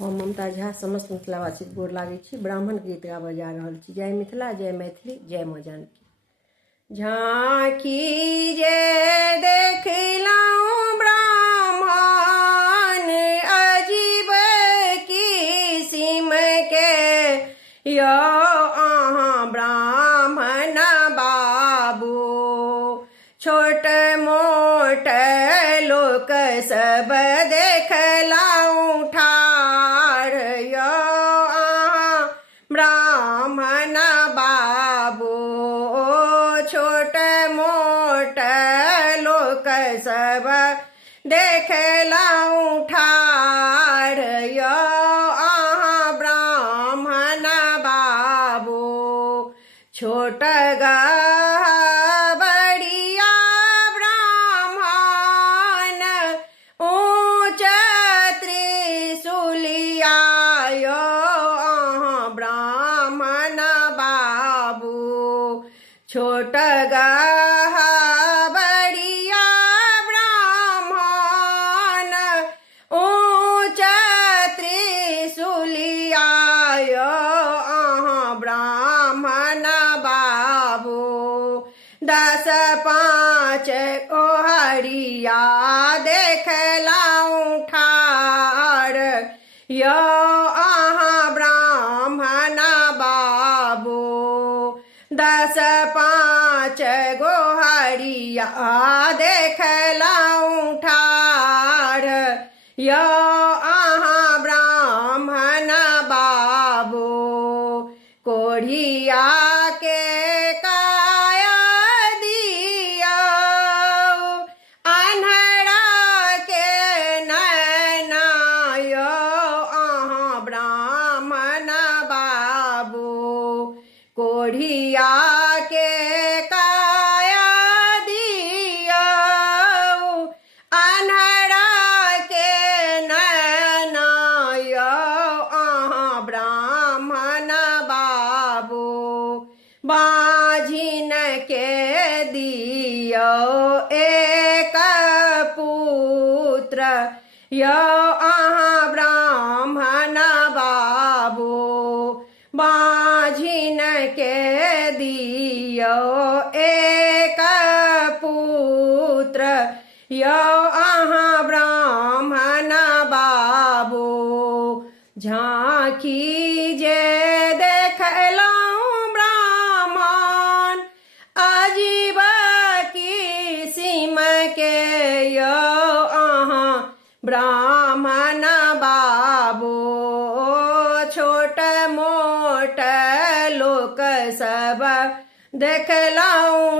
हम ममता झा समस्त मिथिलावासी के गोर लागै छी। ब्राह्मण गीत गाबऽ जा रहल छी। जय मिथिला, जय मैथिली, जय माँ जानकी। झांकी जे देखलहुँ ब्राह्मण अजीब किसिम के, यो अहाँ ब्राह्मण बाबू छोट मोट लोक सब देखलहुँ ठाढ़, यो अहाँ ब्राह्मण बाबू छोट मोट लोक सब देखलहुँ ठाढ़, यो अहाँ ब्राह्मण बाबू छोट बड़िया ब्राह्मण ऊँच त्रिशूलिया, यो अहाँ ब्राह्मण बाबू छोट बड़िया ब्राह्मण ऊँच त्रिशूलिया, यो अहाँ ब्राह्मण बाबू 10-5 ओहरिया देखलहुँ ठाढ़, यो अहाँ ब्राह्मण बाबू 10-5 गोहरिया देखलहुँ ठाढ़, यो अहाँ ब्राह्मण बाबू कोढ़िया के काया दियौ, अन्हरा के नैना, यो अहाँ ब्राह्मण बाबू कोढ़िया के काया दियौ, अन्हरा के नैना, यो अहाँ ब्राह्मण बाबू बाझिन के दियौ एक पुत्र, यो अहाँ ब्राह्मण बाबू बाझिन के दियौ एक पुत्र, यो अहाँ ब्राह्मण बाबू झांकी जे देखलहुँ ब्राह्मण अजीब किसिम के, यो अहाँ ब्राह्मण बाबू छोट मोट लोक सब देखलहुँ